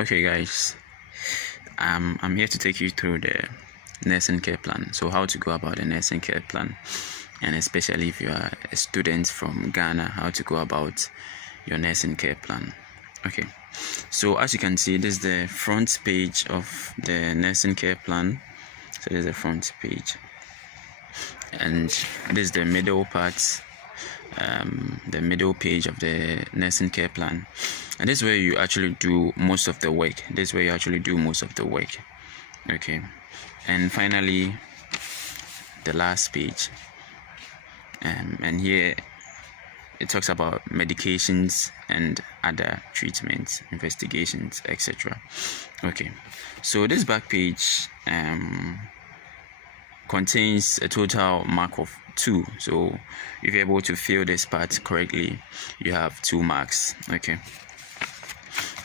Okay, guys, I'm here to take you through the nursing care plan. So, how to go about the nursing care plan, and especially if you are a student from Ghana, how to go about your nursing care plan. Okay, so as you can see, this is the front page of the nursing care plan. So, this is the front page, and this is the middle part. The middle page of the nursing care plan, and this is where you actually do most of the work. Okay, and finally the last page, and here it talks about medications and other treatments, investigations, etc. Okay, so this back page contains a total mark of 2. So if you're able to fill this part correctly, you have 2 marks. Okay,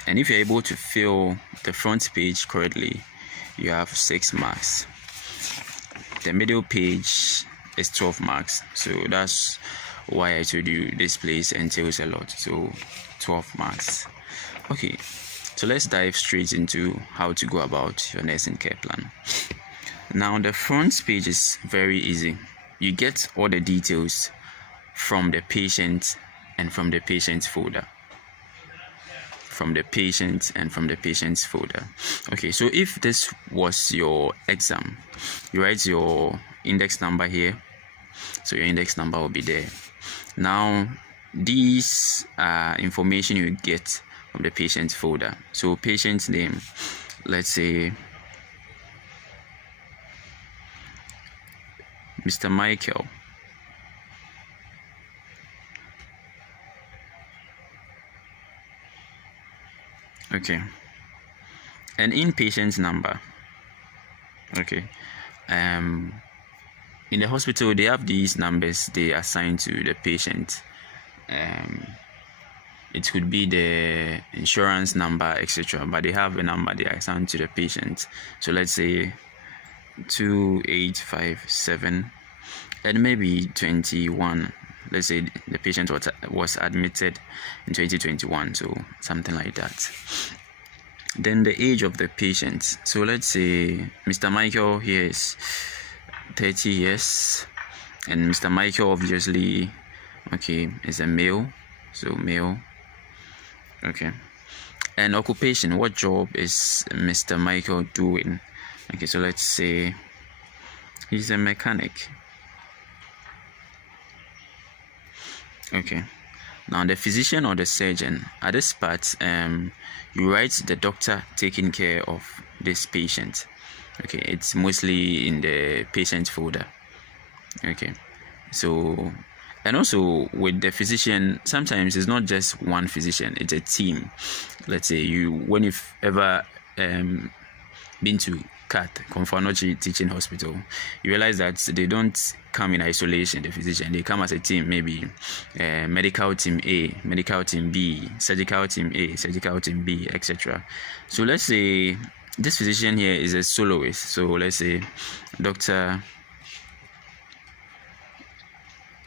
and if you're able to fill the front page correctly, you have 6 marks. The middle page is 12 marks, so that's why I told you this place entails a lot. So 12 marks. Okay, so let's dive straight into how to go about your nursing care plan. Now, the front page is very easy. You get all the details from the patient and from the patient's folder. Okay, so if this was your exam, you write your index number here. So your index number will be there. Now, these are information you get from the patient's folder. So patient's name, let's say Mr. Michael. Okay, and inpatient number. Okay, in the hospital they have these numbers they assign to the patient. It could be the insurance number, etc., but they have a number they assign to the patient. So let's say 2857 and maybe 21. Let's say the patient was admitted in 2021, so something like that. Then the age of the patient. So let's say Mr. Michael here is 30 years, and Mr. Michael obviously, okay, is a male, so male. Okay, and occupation. What job is Mr. Michael doing? Okay, so let's say he's a mechanic. Okay, now the physician or the surgeon. At this part, you write the doctor taking care of this patient. Okay, it's mostly in the patient folder. Okay, so, and also with the physician, sometimes it's not just one physician, it's a team. Let's say when you've ever been to CAT, Konfanochi Teaching Hospital, you realize that they don't come in isolation, the physician. They come as a team, maybe medical team A, medical team B, surgical team A, surgical team B, etc. So let's say this physician here is a soloist. So let's say Dr.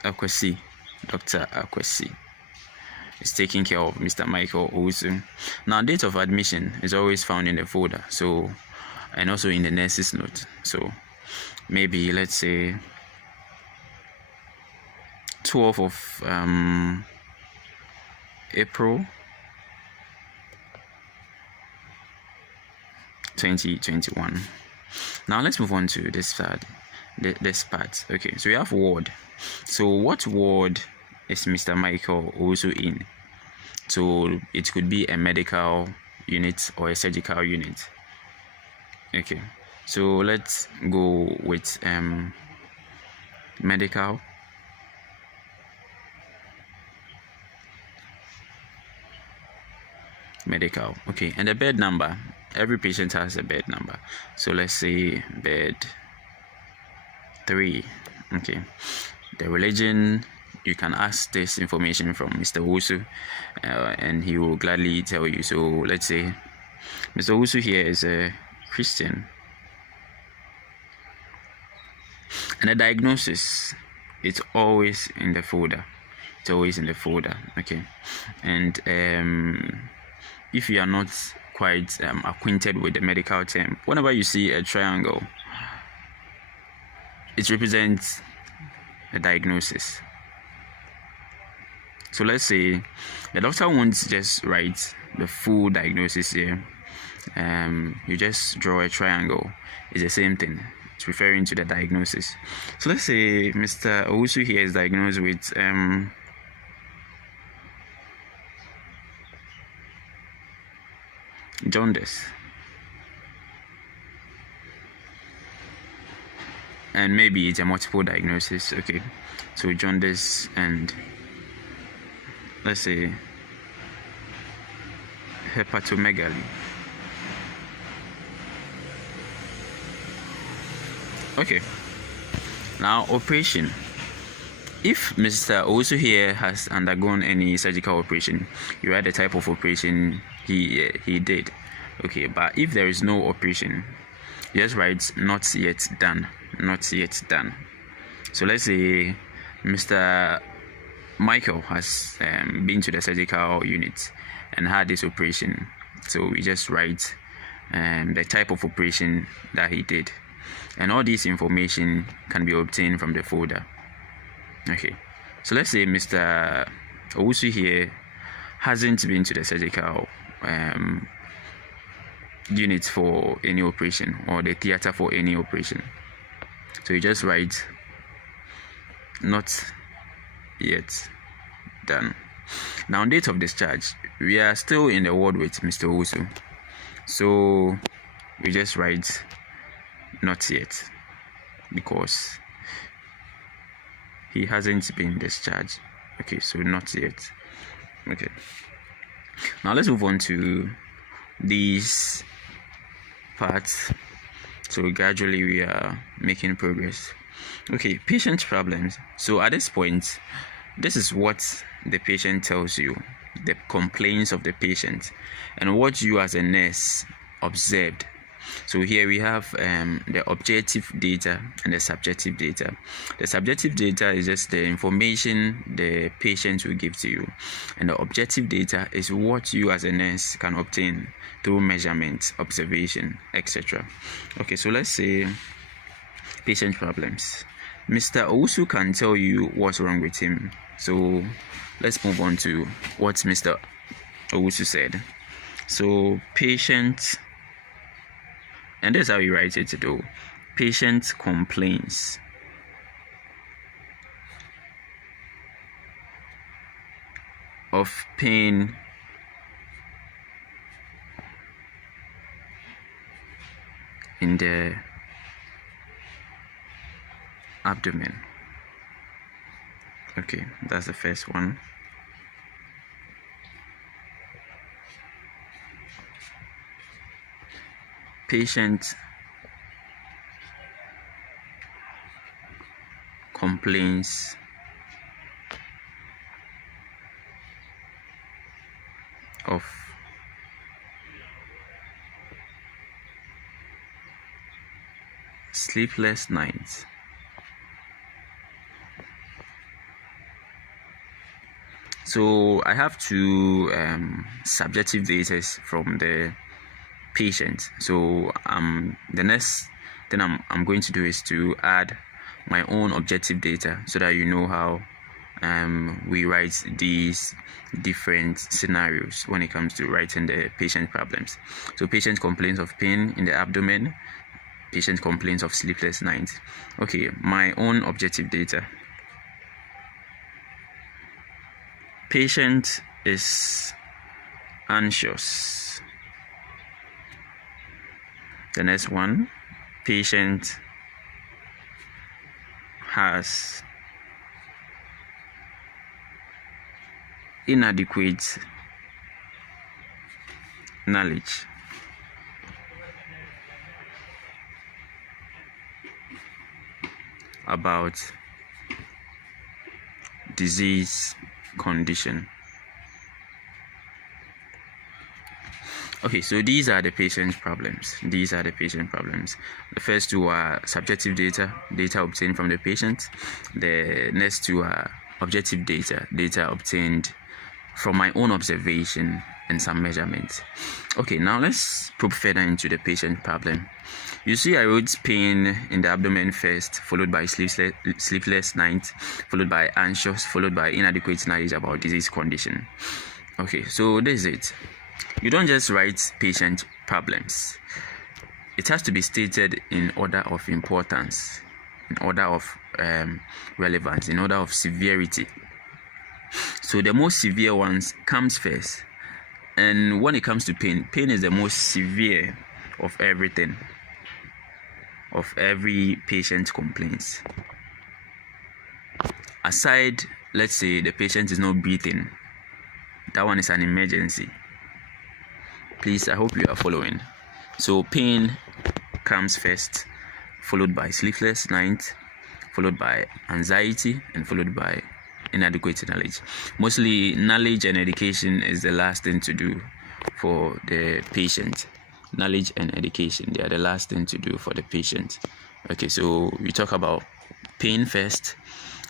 Akwesi is taking care of Mr. Michael Owusu. Now, date of admission is always found in the folder, so, and also in the nurse's note. So maybe let's say 12th of April 2021. Now let's move on to this part. Okay, so we have ward. So what ward is Mr. Michael also in? So it could be a medical unit or a surgical unit. Okay, so let's go with medical. Okay, and the bed number. Every patient has a bed number, so let's say bed 3. Okay, the religion, you can ask this information from Mr. Owusu, and he will gladly tell you. So let's say Mr. Owusu here is a Christian. And the diagnosis, it's always in the folder. Okay, and if you are not quite acquainted with the medical term. Whenever you see a triangle, it represents a diagnosis. So let's say the doctor won't just write the full diagnosis here. You just draw a triangle. It's the same thing. It's referring to the diagnosis. So let's say Mr. Owusu here is diagnosed with jaundice, and maybe it's a multiple diagnosis. Okay, so jaundice and let's say hepatomegaly. Okay, now operation. If Mr. Owusu here has undergone any surgical operation, you write the type of operation he did. Okay, but if there is no operation, you just write not yet done. Not yet done. So let's say Mr. Michael has been to the surgical unit and had this operation. So we just write the type of operation that he did. And all this information can be obtained from the folder. Okay, so let's say Mr. Owusu here hasn't been to the surgical unit for any operation, or the theater for any operation. So you just write not yet done. Now, date of discharge, we are still in the ward with Mr. Owusu, so we just write not yet because he hasn't been discharged. Okay, so not yet. Okay, now let's move on to these parts. So gradually we are making progress. Okay, patient problems. So at this point, this is what the patient tells you, the complaints of the patient, and what you as a nurse observed. So here we have the objective data and the subjective data. The subjective data is just the information the patient will give to you, and the objective data is what you as a nurse can obtain through measurement, observation, etc. Okay, so let's say patient problems. Mr. Owusu can tell you what's wrong with him. So let's move on to what Mr. Owusu said. So patient, and this is how he writes it though. Patient complains of pain in the abdomen. Okay, that's the first one. Patient complains of sleepless nights. So I have two subjective data from the patient. So the next thing I'm going to do is to add my own objective data so that you know how we write these different scenarios when it comes to writing the patient problems. So patient complains of pain in the abdomen, patient complains of sleepless nights. Okay, my own objective data. Patient is anxious. The next one, patient has inadequate knowledge about disease condition. Okay, so these are the patient problems. The first two are subjective data obtained from the patient. The next two are objective data obtained from my own observation and some measurements. Okay, now let's probe further into the patient problem. You see, I wrote pain in the abdomen first, followed by sleepless night, followed by anxious, followed by inadequate knowledge about disease condition. Okay, so this is it. You don't just write patient problems. It has to be stated in order of importance, in order of relevance, in order of severity. So the most severe ones comes first. And when it comes to pain is the most severe of everything, of every patient complaints. Aside, let's say the patient is not breathing, that one is an emergency. Please, I hope you are following. So pain comes first, followed by sleepless night, followed by anxiety, and followed by inadequate knowledge. Mostly knowledge and education is the last thing to do for the patient. Knowledge and education, they are the last thing to do for the patient. Okay, so we talk about pain first,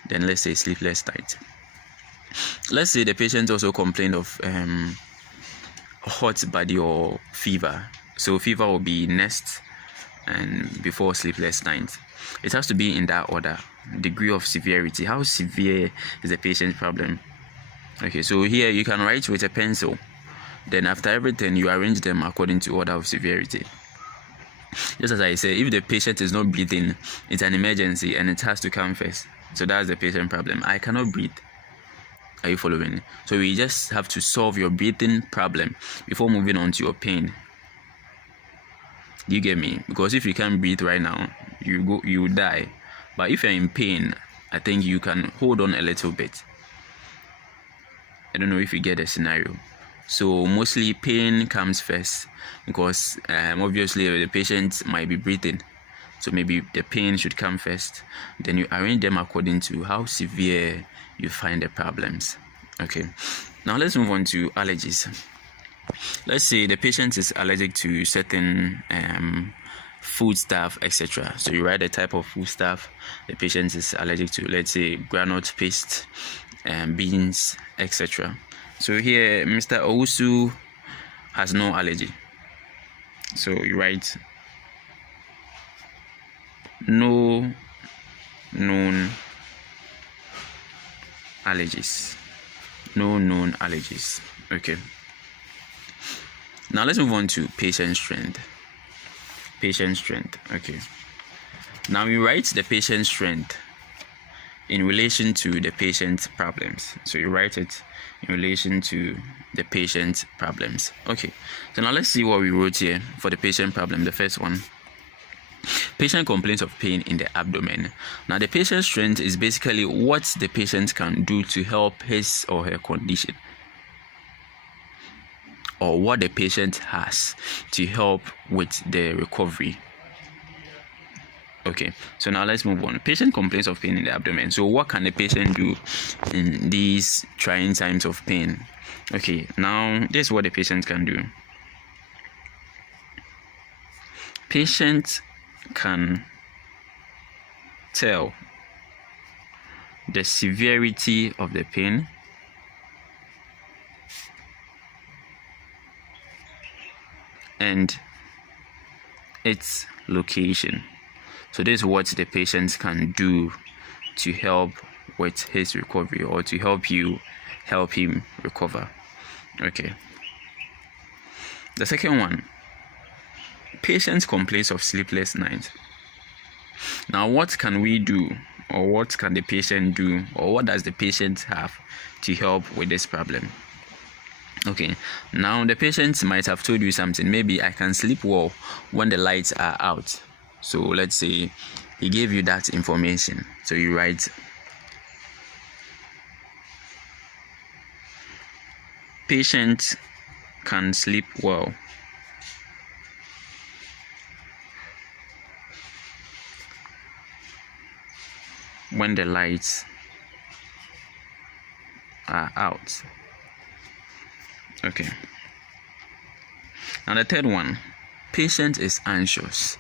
then let's say sleepless night. Let's say the patient also complained of hot body or fever. So fever will be next and before sleepless night. It has to be in that order. Degree of severity. How severe is the patient's problem? Okay, so here you can write with a pencil. Then after everything, you arrange them according to order of severity. Just as I say, if the patient is not breathing, it's an emergency and it has to come first. So that's the patient problem. I cannot breathe. Are you following? So we just have to solve your breathing problem before moving on to your pain. You get me? Because if you can't breathe right now, you will die. But if you're in pain, I think you can hold on a little bit. I don't know if you get the scenario. So mostly pain comes first because obviously the patient might be breathing. So maybe the pain should come first. Then you arrange them according to how severe you find the problems. Okay. Now let's move on to allergies. Let's say the patient is allergic to certain food stuff, etc. So you write the type of food stuff the patient is allergic to. Let's say groundnut paste, beans, etc. So here, Mr. Owusu has no allergy. So you write no known allergies. No known allergies. Okay. Now let's move on to patient strength. Patient strength. Okay. Now we write the patient strength in relation to the patient's problems. So you write it in relation to the patient's problems. Okay. So now let's see what we wrote here for the patient problem. The first one. Patient complains of pain in the abdomen. Now the patient strength is basically what the patient can do to help his or her condition, or what the patient has to help with the recovery. Okay, so now let's move on. Patient complains of pain in the abdomen. So what can the patient do in these trying times of pain? Okay, now this is what the patient can do. Patient can tell the severity of the pain, and its location. So this is what the patient can do to help with his recovery, or to help him recover. Okay. The second one, patient complains of sleepless night. Now what can we do, or what can the patient do, or what does the patient have to help with this problem? Okay, now the patient might have told you something. Maybe I can sleep well when the lights are out. So let's say he gave you that information. So you write patient can sleep well when the lights are out. Okay. Now the third one, patient is anxious.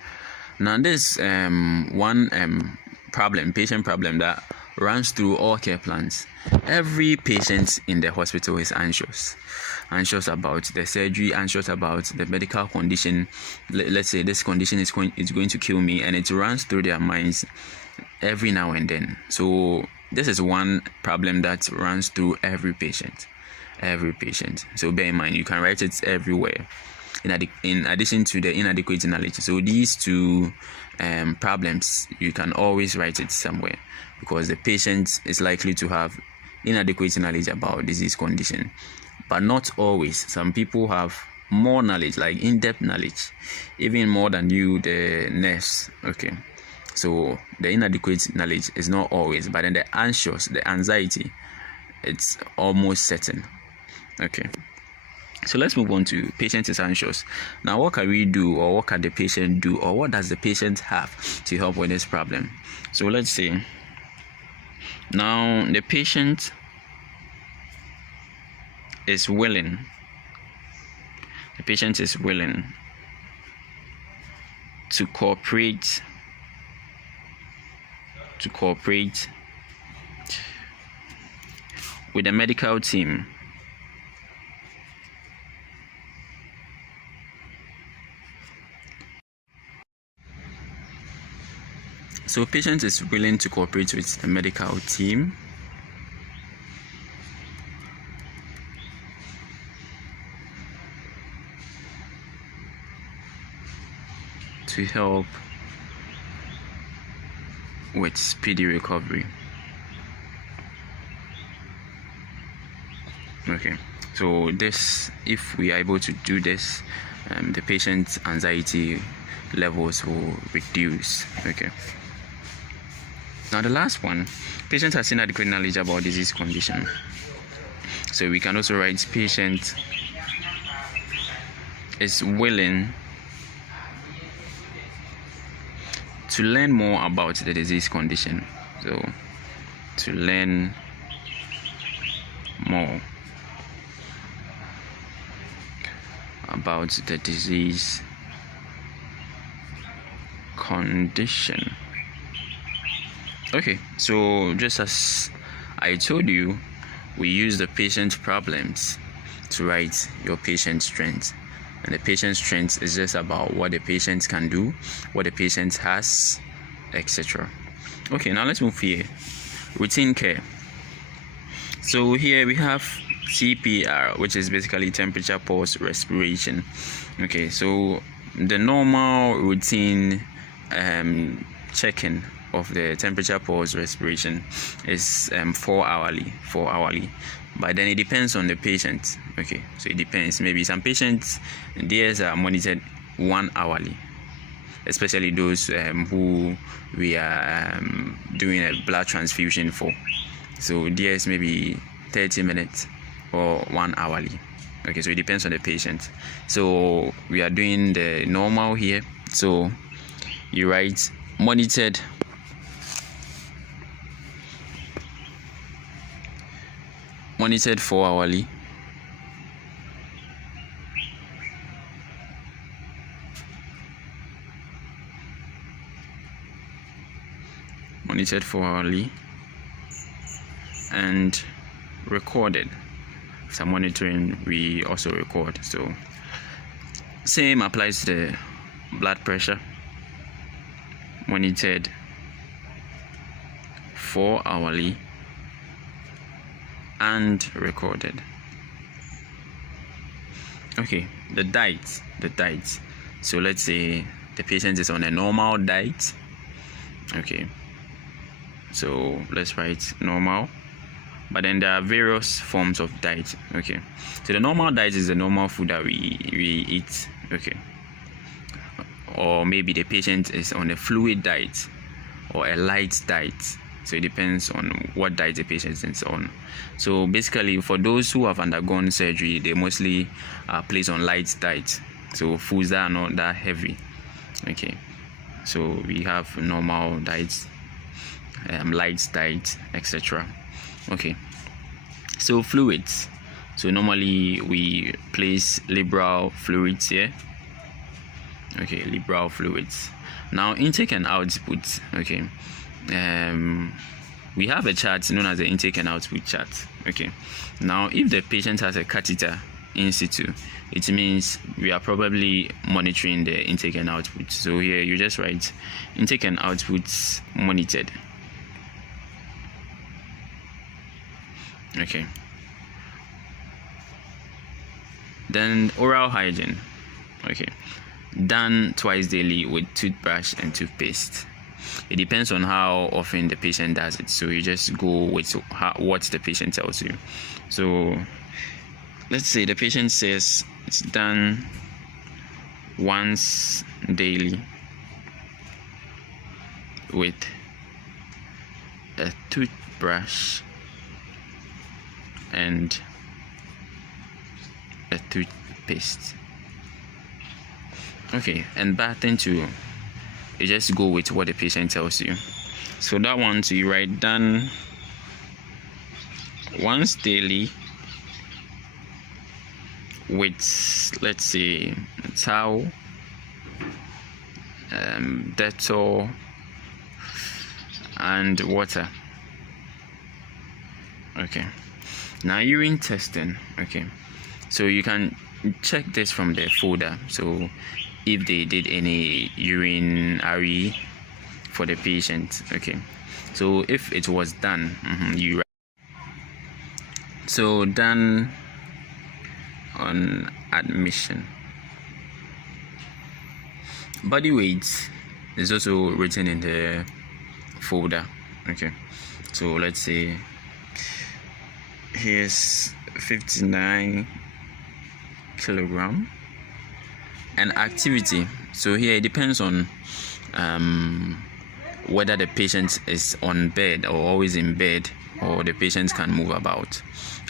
Now this patient problem that runs through all care plans. Every patient in the hospital is anxious. anxious about the surgery, anxious about the medical condition. Let's say this condition is going to kill me, and it runs through their minds every now and then. So this is one problem that runs through every patient. So bear in mind, you can write it everywhere in addition to the inadequate knowledge. So these two problems, you can always write it somewhere, because the patient is likely to have inadequate knowledge about disease condition, but not always. Some people have more knowledge, like in-depth knowledge, even more than you, the nurse. Okay, so the inadequate knowledge is not always, but then the anxiety, it's almost certain. Okay, so let's move on to patient is anxious. Now, what can we do, or what can the patient do, or what does the patient have to help with this problem? So let's say now the patient is willing. The patient is willing to cooperate with the medical team So patient is willing to cooperate with the medical team to help with speedy recovery. Okay, so this, if we are able to do this, the patient's anxiety levels will reduce. Okay, now the last one, patient has inadequate knowledge about disease condition. So we can also write patient is willing to learn more about the disease condition. So to learn more about the disease condition. Okay, so just as I told you, we use the patient problems to write your patient strengths. And the patient strength is just about what the patient can do, what the patient has, etc. Okay, now let's move here. Routine care. So here we have CPR, which is basically temperature pulse respiration. Okay, so the normal routine checking of the temperature pulse respiration is 4 hourly, but then it depends on the patient. Okay, so it depends. Maybe some patients, theirs are monitored 1 hourly, especially those who we are doing a blood transfusion for. So theirs maybe 30 minutes or 1 hourly. Okay, so it depends on the patient. So we are doing the normal here. So you write monitored monitored 4 hourly, monitored 4 hourly, and recorded. After monitoring, we also record. So same applies to the blood pressure, monitored 4 hourly and recorded. Okay, the diet. So let's say the patient is on a normal diet. Okay, so let's write normal, but then there are various forms of diet. Okay, so the normal diet is the normal food that we eat. Okay, or maybe the patient is on a fluid diet or a light diet. So it depends on what diet the patient is on. So basically, for those who have undergone surgery, they mostly are placed on light diet, so foods that are not that heavy. Okay, so we have normal diets, light diet, etc. Okay, so fluids. So normally we place liberal fluids here. Okay, liberal fluids. Now intake and output. Okay, we have a chart known as the intake and output chart. Okay, now if the patient has a catheter, in situ, it means we are probably monitoring the intake and output. So here you just write intake and outputs monitored. Okay. Then oral hygiene. Okay. Done twice daily with toothbrush and toothpaste. It depends on how often the patient does it, so you just go with what the patient tells you. So let's say the patient says it's done once daily with a toothbrush and a toothpaste. Okay, and bathing too, you just go with what the patient tells you. So that one, so you write done once daily with, let's say, towel, Dettol, and water. Okay, now urine testing. Okay, so you can check this from the folder. So if they did any urine RE for the patient. Okay, so if it was done, you write. So done on admission. Body weight is also written in the folder. Okay, so let's say here's 59 kilogram. And activity, so here it depends on whether the patient is on bed or always in bed, or the patient can move about.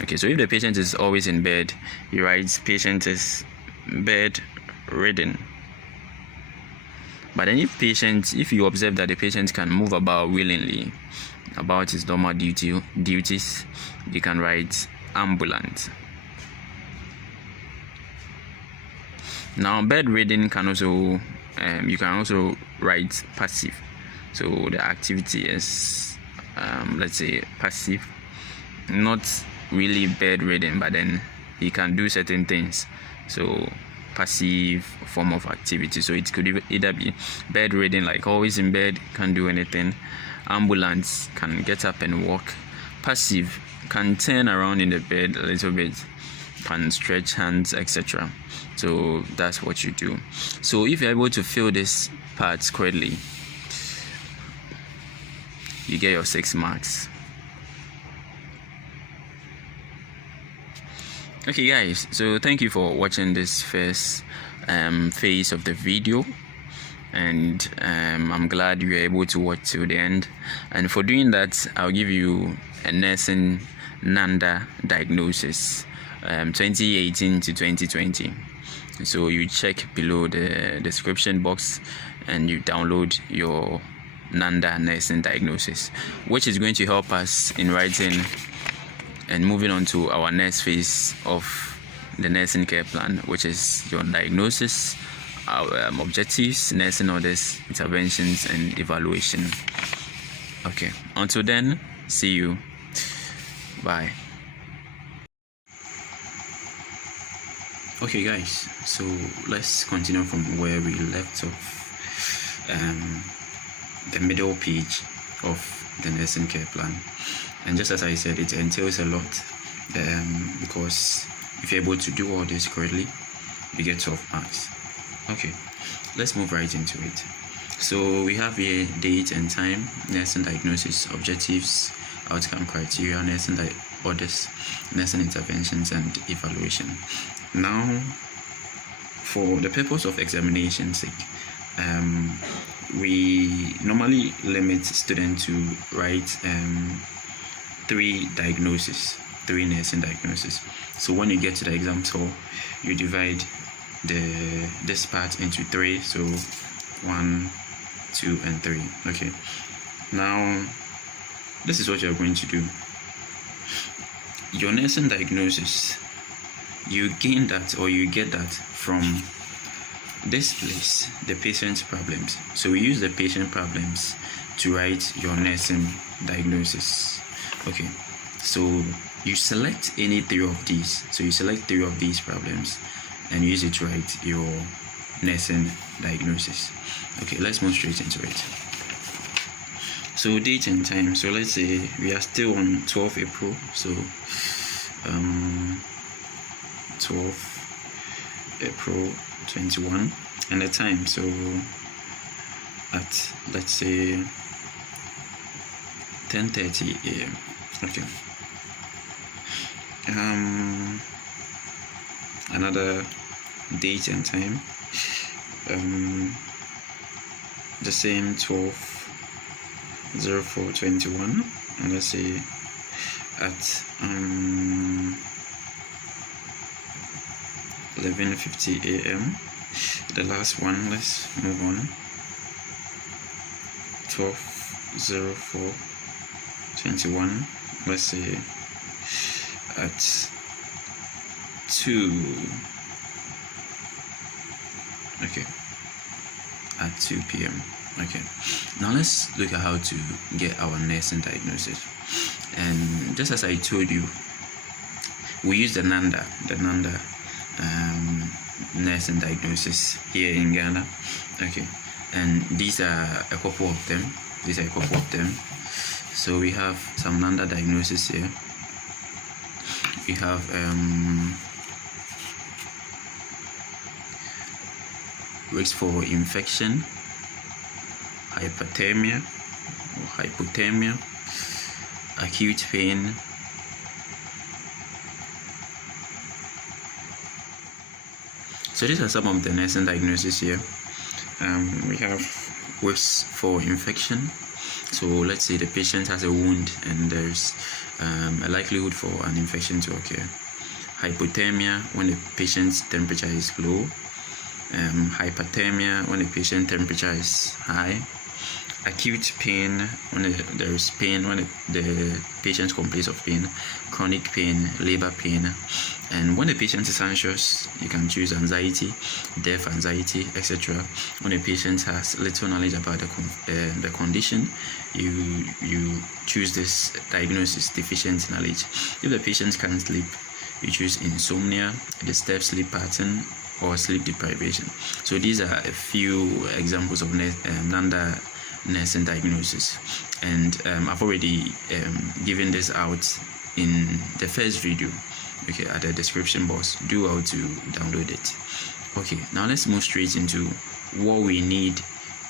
Okay, so if the patient is always in bed, you write patient is bedridden. But then if you observe that the patient can move about willingly about his normal duties, you can write ambulant. Now bedridden can also you can also write passive. So the activity is let's say passive, not really bedridden, but then he can do certain things. So passive form of activity. So it could either be bedridden, like always in bed, can't do anything. Ambulant, can get up and walk. Passive, can turn around in the bed a little bit, can stretch hands, etc. So that's what you do. So if you're able to fill this part correctly, you get your 6 marks. Okay guys, so thank you for watching this first phase of the video, and I'm glad you were able to watch till the end. And for doing that, I'll give you a nursing NANDA diagnosis 2018 to 2020. So you check below the description box and you download your NANDA nursing diagnosis, which is going to help us in writing and moving on to our next phase of the nursing care plan, which is your diagnosis, our objectives, nursing orders, interventions, and evaluation. Okay, until then, see you. Bye. Okay guys, so let's continue from where we left off, the middle page of the nursing care plan. And just as I said, it entails a lot, because if you're able to do all this correctly, you get 12 marks. Okay, let's move right into it. So we have here date and time, nursing diagnosis, objectives, outcome criteria, nursing orders, nursing interventions, and evaluation. Now, for the purpose of examination sake, we normally limit students to write 3 nursing diagnoses. So when you get to the exam hall, you divide this part into 3. So 1, 2, and 3. Okay. Now, this is what you're going to do. Your nursing diagnosis, you gain that, or you get that from this place, the patient's problems. So we use the patient problems to write your nursing diagnosis. Okay, so you select any three of these. So you select three of these problems and use it to write your nursing diagnosis. Okay, let's move straight into it. So date and time. So let's say we are still on 12 April. So 12 April 21, and the time. So at, let's say, 10:30 a.m. Okay. Another date and time. The same 12/04/21, and let's say at 11:50 a.m. The last one, let's move on. 12/04/21, let's say at 2. Okay, at 2 p.m. Okay, now let's look at how to get our nursing diagnosis. And just as I told you, we use the NANDA nursing diagnosis here in Ghana. Okay, and these are a couple of them. So we have some NANDA diagnosis here. We have risk for infection, hyperthermia or hypothermia, acute pain, so these are some of the nursing diagnoses here. We have risk for infection. So let's say the patient has a wound and there's a likelihood for an infection to occur. Hypothermia, when the patient's temperature is low. Hyperthermia, when the patient temperature is high. Acute pain, when there is pain, when the patient complains of pain. Chronic pain, labor pain. And when the patient is anxious, you can choose anxiety, death anxiety, etc. When the patient has little knowledge about the condition, you choose this diagnosis, deficient knowledge. If the patient can't sleep, you choose insomnia, disturbed sleep pattern, or sleep deprivation. So these are a few examples of NANDA nursing diagnosis, and I've already given this out in the first video, okay, at the description box. Do how to download it. Okay, now let's move straight into what we need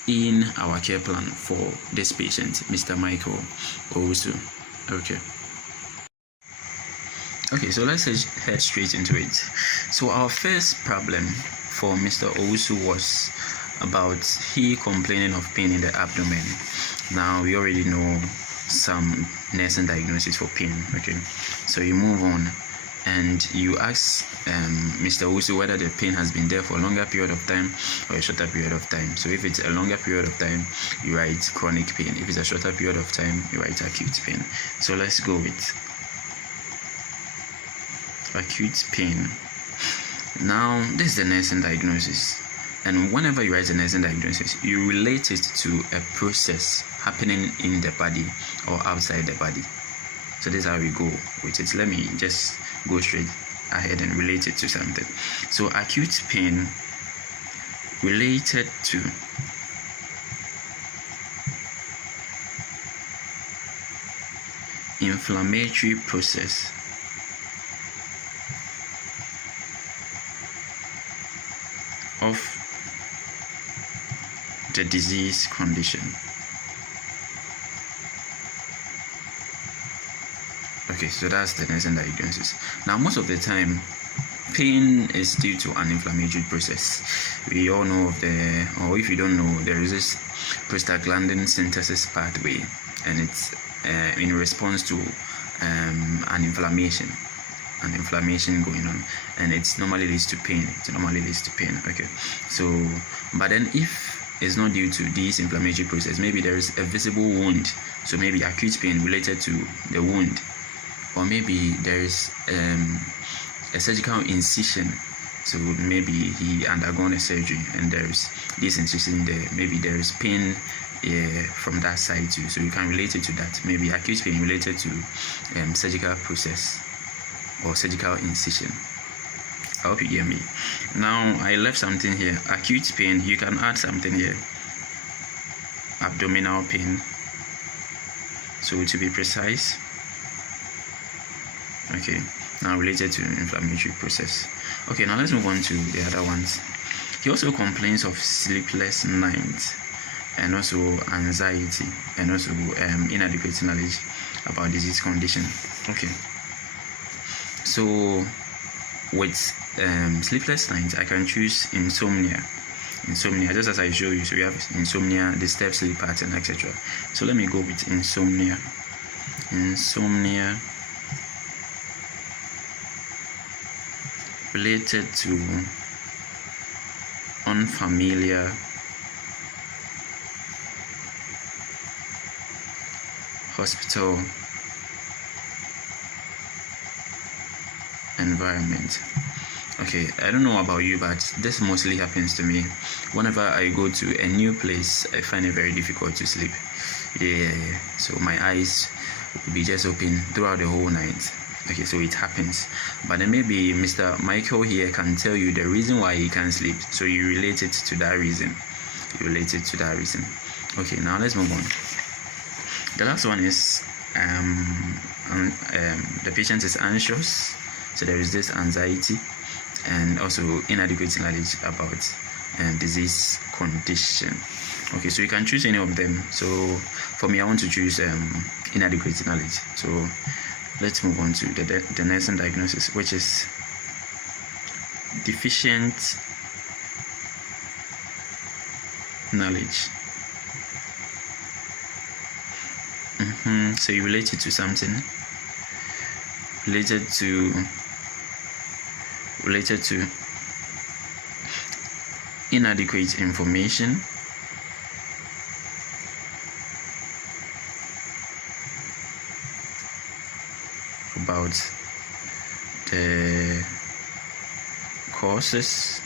in our care plan for this patient, Mr. Michael Owusu. Okay, so let's head straight into it. So our first problem for Mr. Owusu was about he complaining of pain in the abdomen. Now we already know some nursing diagnosis for pain. Okay, so you move on and you ask Mr. Owusu whether the pain has been there for a longer period of time or a shorter period of time. So if it's a longer period of time, you write chronic pain. If it's a shorter period of time, you write acute pain. So let's go with acute pain. Now this is the nursing diagnosis, and whenever you write the nursing diagnosis, you relate it to a process happening in the body or outside the body. So this is how we go with it. Let me just go straight ahead and relate it to something. So acute pain related to inflammatory process of the disease condition. Okay, so that's the nursing diagnosis. Now, most of the time, pain is due to an inflammatory process. We all know of or if you don't know, there is this prostaglandin synthesis pathway, and it's in response to an inflammation going on, and it normally leads to pain. Okay, so but then if it's not due to this inflammatory process, maybe there is a visible wound, so maybe acute pain related to the wound, or maybe there is a surgical incision, so maybe he undergone a surgery and there's this incision there, maybe there is pain from that side too. So you can relate it to that. Maybe acute pain related to surgical process or surgical incision. I hope you get me. Now I left something here. Acute pain, you can add something here. Abdominal pain. So to be precise, okay, now related to inflammatory process. Okay, now let's move on to the other ones. He also complains of sleepless nights and also anxiety and also inadequate knowledge about disease condition. Okay, so with sleepless nights, I can choose insomnia, just as I show you. So we have insomnia, disturbed sleep pattern, etc. So let me go with insomnia. Related to unfamiliar hospital environment. Okay, I don't know about you, but this mostly happens to me. Whenever I go to a new place, I find it very difficult to sleep. So my eyes will be just open throughout the whole night. Okay, so it happens. But then maybe Mr. Michael here can tell you the reason why he can't sleep. So you relate it to that reason. Okay, now let's move on. The last one is the patient is anxious. So there is this anxiety and also inadequate knowledge about disease condition. Okay, so you can choose any of them. So for me, I want to choose inadequate knowledge. So let's move on to the nursing diagnosis, which is deficient knowledge. So you relate it to something related to inadequate information about the causes,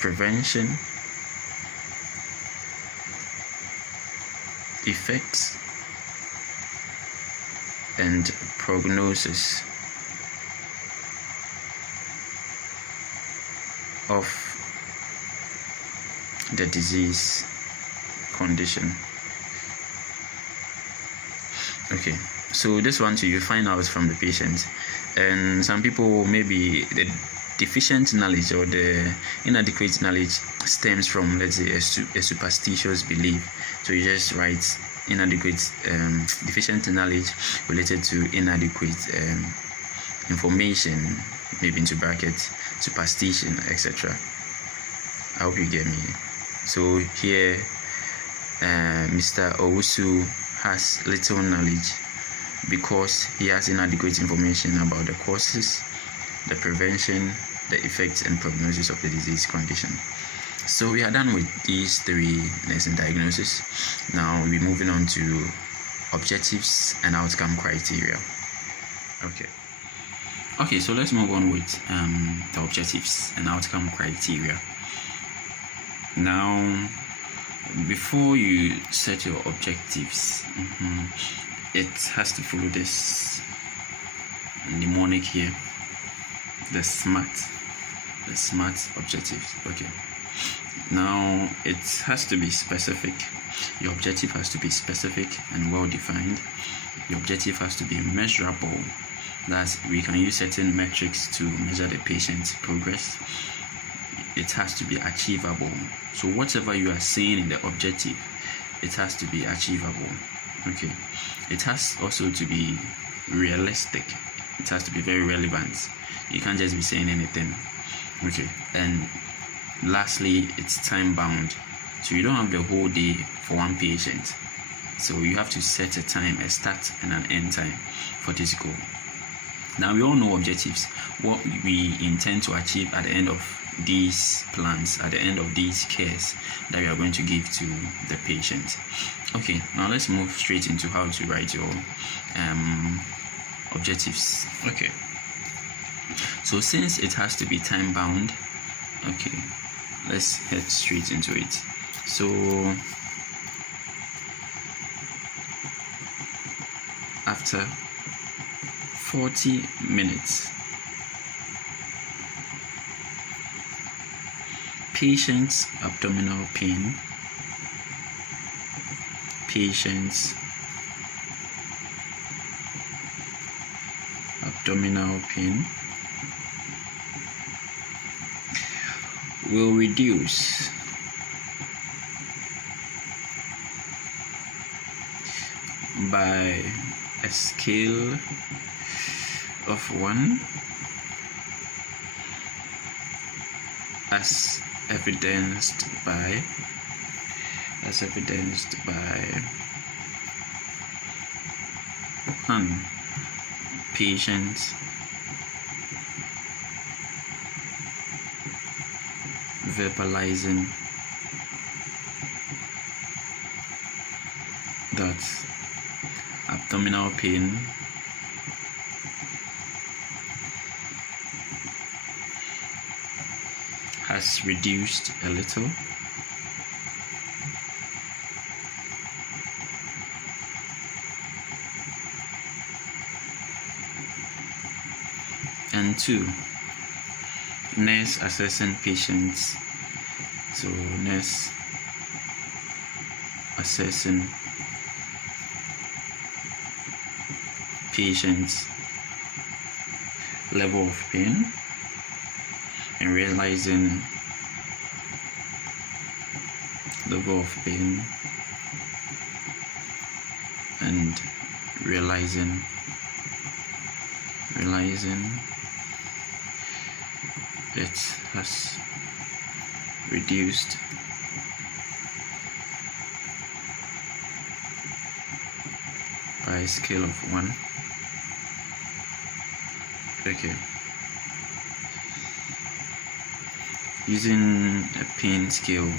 prevention, effects, and prognosis of the disease condition. Okay, so this one too, you find out from the patient, and some people, maybe the deficient knowledge or the inadequate knowledge stems from, let's say, a superstitious belief. So you just write inadequate, deficient knowledge related to inadequate information, maybe into brackets, superstition, etc. I hope you get me. So here, Mr. Owusu has little knowledge because he has inadequate information about the causes, the prevention, the effects, and prognosis of the disease condition. So we are done with these three nursing diagnoses. Now we're moving on to objectives and outcome criteria. Okay, so let's move on with the objectives and outcome criteria. Now, before you set your objectives, it has to follow this mnemonic here, the SMART objectives. Okay, now it has to be specific. Your objective has to be specific and well defined. Your objective has to be measurable. That we can use certain metrics to measure the patient's progress. It has to be achievable. So whatever you are saying in the objective, it has to be achievable. Okay, it has also to be realistic. It has to be very relevant. You can't just be saying anything. Okay, and lastly, it's time bound. So you don't have the whole day for one patient. So you have to set a time, a start and an end time for this goal. Now we all know objectives, what we intend to achieve at the end of these plans, at the end of these cares that we are going to give to the patient. Okay, now let's move straight into how to write your objectives. Okay, so since it has to be time bound, okay, let's head straight into it. So after 40 minutes, patient's abdominal pain, patient's abdominal pain will reduce by a scale of 1 as evidenced by one patient verbalizing that abdominal pain has reduced a little, and 2, nurse assessing patients. So nurse assessing patients' level of pain and realizing level of pain and realizing it has reduced by a scale of 1. Okay. Using a pain scale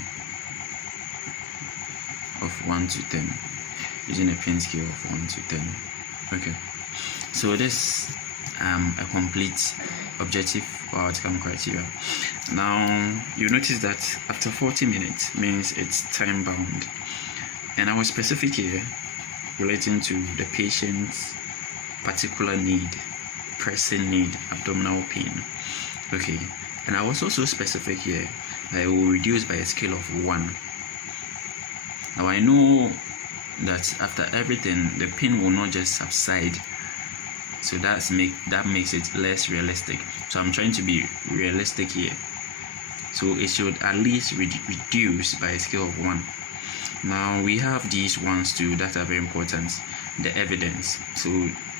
of 1 to 10. Using a pain scale of 1 to 10. Okay. So this a complete objective or outcome criteria. Now you notice that after 40 minutes means it's time bound, and I was specific here relating to the patient's particular need, pressing need, abdominal pain. Okay, and I was also specific here that it will reduce by a scale of 1. Now I know that after everything the pain will not just subside, so that makes it less realistic. So I'm trying to be realistic here. So it should at least reduce by a scale of 1. Now we have these ones too that are very important. The evidence. So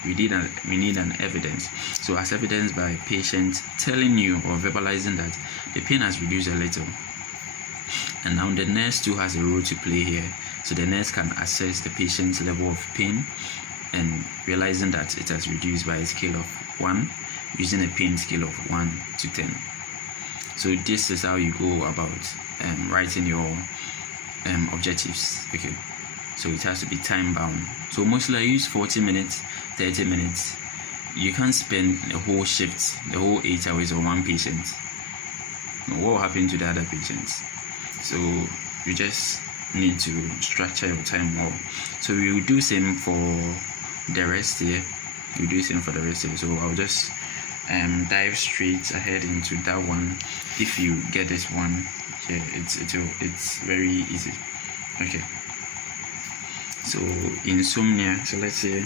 we need an evidence. So as evidence by patient telling you or verbalizing that the pain has reduced a little. And now the nurse too has a role to play here. So the nurse can assess the patient's level of pain and realizing that it has reduced by a scale of 1 using a pain scale of 1 to 10. So this is how you go about writing your objectives. Okay, so it has to be time bound. So mostly I use 40 minutes, 30 minutes. You can't spend a whole shift, the whole 8 hours on one patient. What will happen to the other patients? So you just need to structure your time well. So we will do same for the rest here. So I'll just dive straight ahead into that one. If you get this one, yeah, it's very easy. Okay, so insomnia. So let's say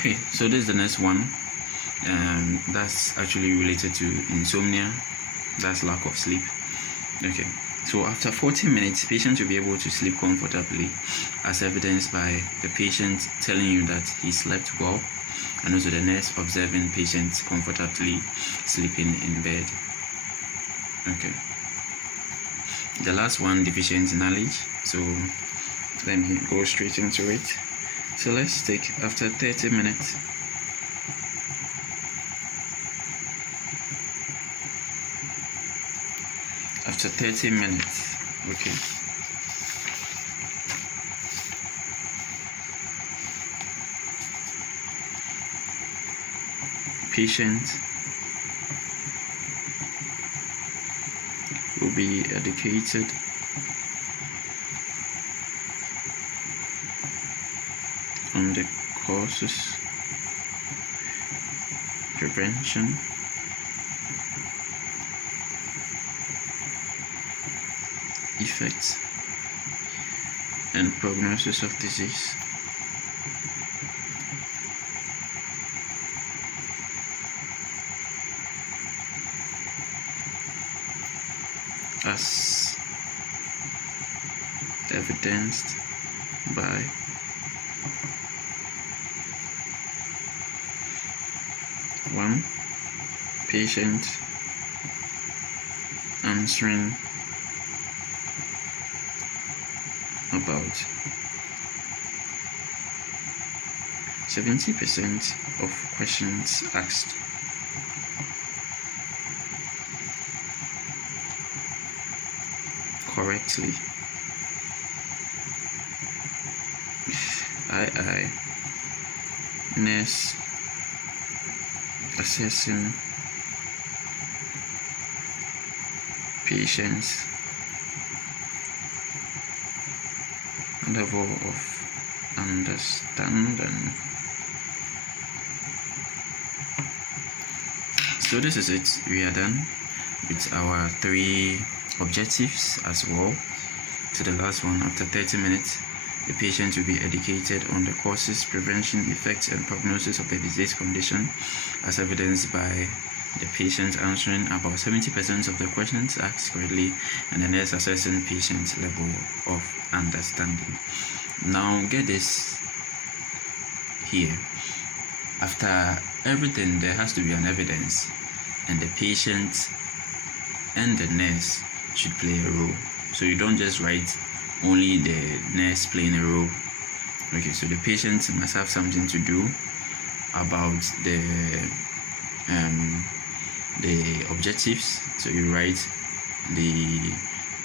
Okay, so this is the next one. That's actually related to insomnia. That's lack of sleep. Okay, so after 40 minutes, patients will be able to sleep comfortably, as evidenced by the patient telling you that he slept well, and also the nurse observing patients comfortably sleeping in bed. Okay, the last one, deficient knowledge. So let me go straight into it. So let's take after 30 minutes. After 30 minutes, okay. Patient will be educated on the causes, prevention, effects, and prognosis of disease. As evidenced by one, patient answering about 70% of questions asked. Correctly. II. Nurse assessing patients' level of understanding. So this is it. We are done with our 3 objectives as well. To the last one, after 30 minutes, the patient will be educated on the causes, prevention, effects, and prognosis of the disease condition, as evidenced by the patient answering about 70% of the questions asked correctly, and the nurse assessing patient's level of understanding. Now get this here. After everything, there has to be an evidence, and the patient and the nurse should play a role. So you don't just write only the nurse playing a role. Okay, so the patient must have something to do about the objectives. So you write the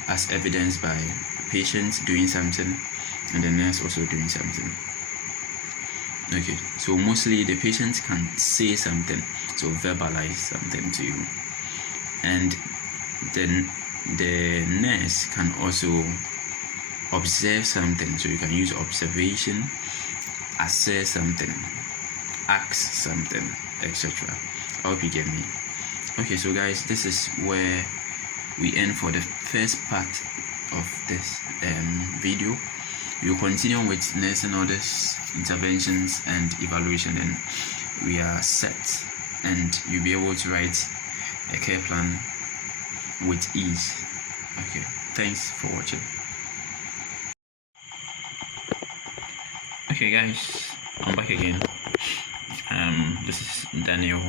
as evidenced by the patient doing something and the nurse also doing something. Okay, so mostly the patient can say something, so verbalize something to you, and then the nurse can also observe something, so you can use observation, assess something, ask something, etc. I hope you get me. Okay, so guys, this is where we end for the first part of this video. We'll continue with nursing orders, interventions, and evaluation, and we are set, and you'll be able to write a care plan with ease. Okay, thanks for watching. Okay guys, I'm back again. This is Daniel,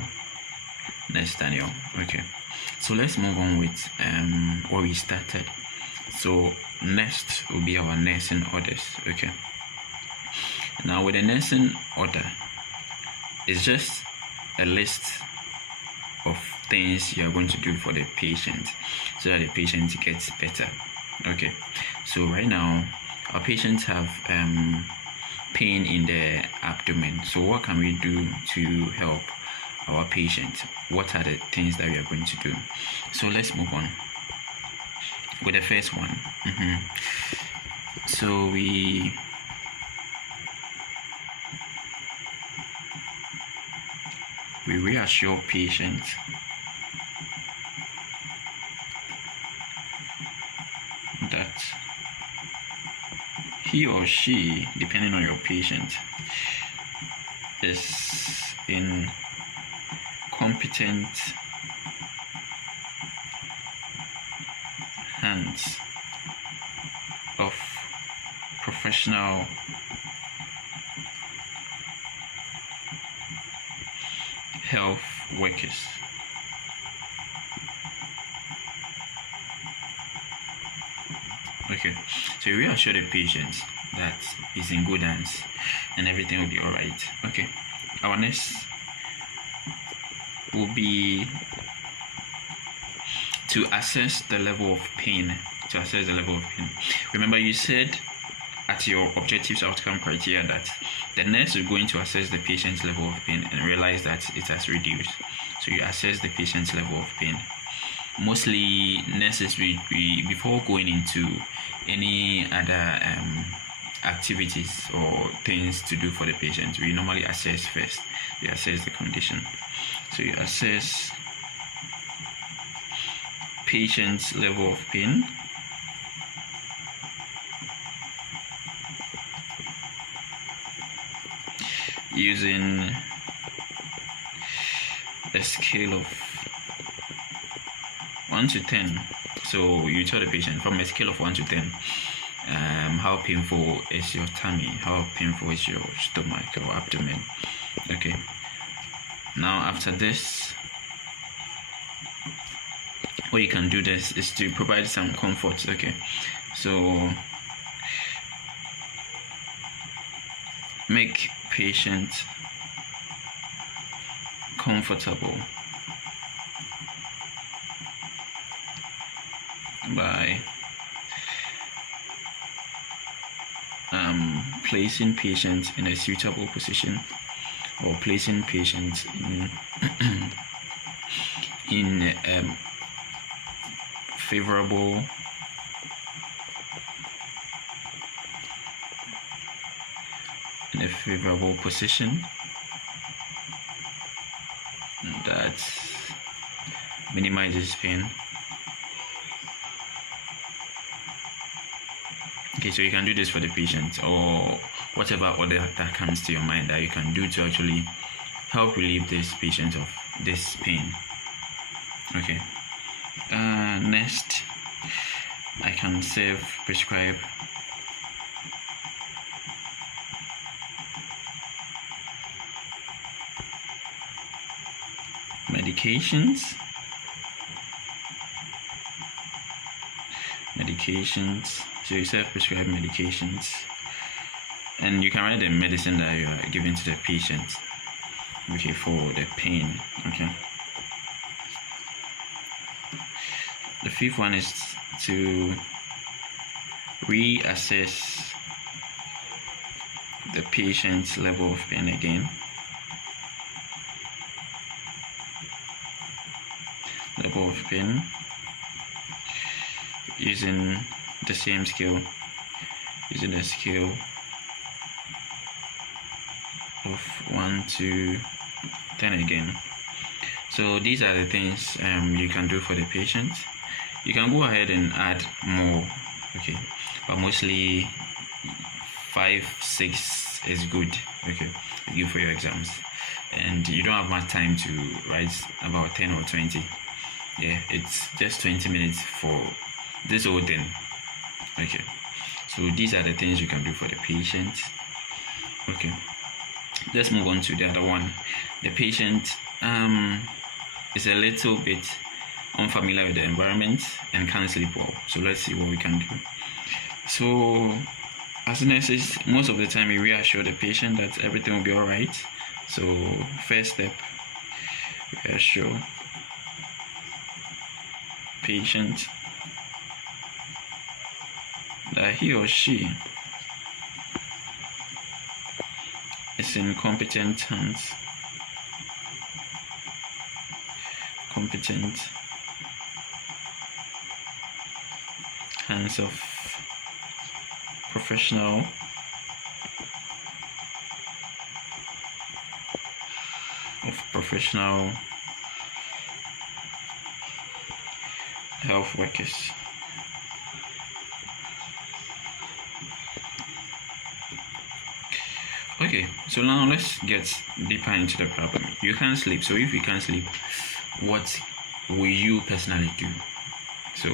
nurse Daniel. Okay, so let's move on with where we started. So next will be our nursing orders. Okay, now with the nursing order, it's just a list of things you are going to do for the patient so that the patient gets better. Okay, so right now our patients have pain in the abdomen. So what can we do to help our patient? What are the things that we are going to do? So let's move on with the first one. So we reassure patients that he or she, depending on your patient, is in competent hands of professional health workers. Okay, so you reassure the patient that he's in good hands and everything will be all right. Okay, our next will be to assess the level of pain. Remember, you said at your objectives outcome criteria that the nurse is going to assess the patient's level of pain and realize that it has reduced. So you assess the patient's level of pain. Mostly nurses, we before going into any other activities or things to do for the patient, we normally assess first. We assess the condition. So you assess patient's level of pain using a scale of 1 to 10. So you tell the patient from a scale of 1 to 10, how painful is your tummy, how painful is your stomach or abdomen. Okay, now after this, what you can do this is to provide some comfort. Okay, so make patient comfortable by placing patient in a suitable position or placing patient in favorable position that minimizes pain. Okay, so you can do this for the patient or whatever other that comes to your mind that you can do to actually help relieve this patient of this pain. Okay, next I can prescribe medications, so you self-prescribe medications, and you can write the medicine that you are giving to the patient, okay, for the pain. Okay, the fifth one is to reassess the patient's level of pain again. Level of pain using the same scale, using a scale of 1 to 10 again. So these are the things you can do for the patient. You can go ahead and add more, okay, but mostly 5, 6 is good, okay, good for your exams, and you don't have much time to write about 10 or 20. Yeah, it's just 20 minutes for this whole thing. Okay, so these are the things you can do for the patient. Okay, let's move on to the other one. The patient is a little bit unfamiliar with the environment and can't sleep well. So let's see what we can do. So as nurses, most of the time we reassure the patient that everything will be all right. So first step, reassure patient that he or she is in competent hands. Competent hands of professional health workers. Okay, so now let's get deeper into the problem. You can't sleep. So if you can't sleep, what will you personally do? So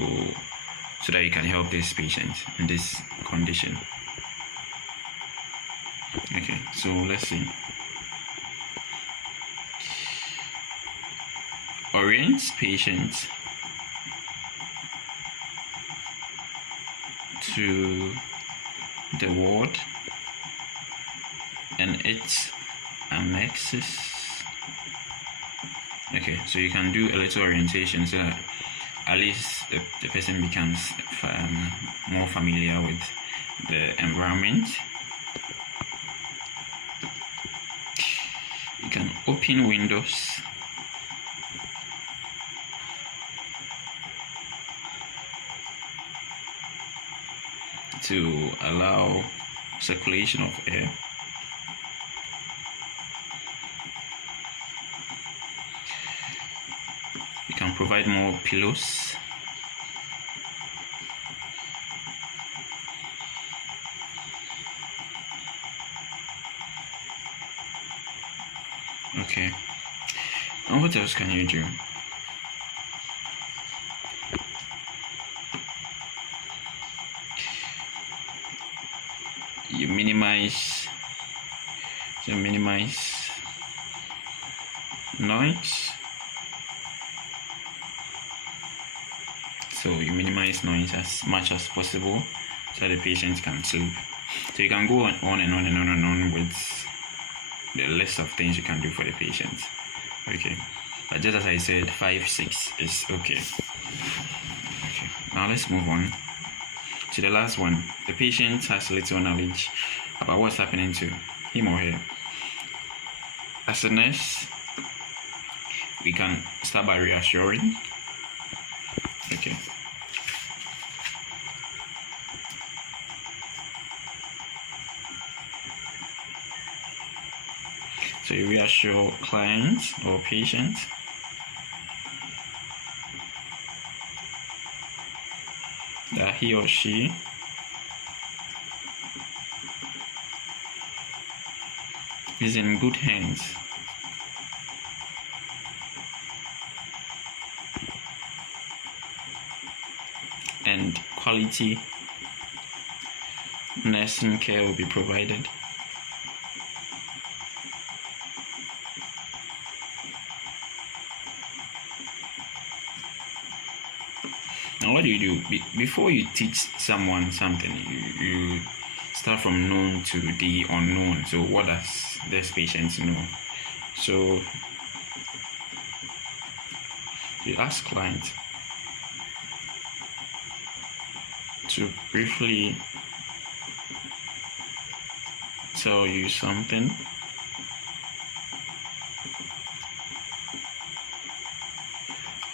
that you can help this patient in this condition. Okay, so let's see. Orient patient to the ward and its annexes. Okay, so you can do a little orientation so that at least the person becomes more familiar with the environment. You can open windows to allow circulation of air. You can provide more pillows. Okay, and what else can you do? You minimize noise. So you minimize noise as much as possible so the patient can sleep. So you can go on and on and on and on with the list of things you can do for the patient. Okay, but just as I said, 5, 6 is okay. Okay, now let's move on to the last one. The patient has little knowledge about what's happening to him or her. As a nurse, we can start by reassuring. Okay. So you reassure clients or patients that he or she is in good hands. And quality nursing care will be provided. Now, what do? Before you teach someone something? You start from known to the unknown. So what does this patient know? So you ask client to briefly tell you something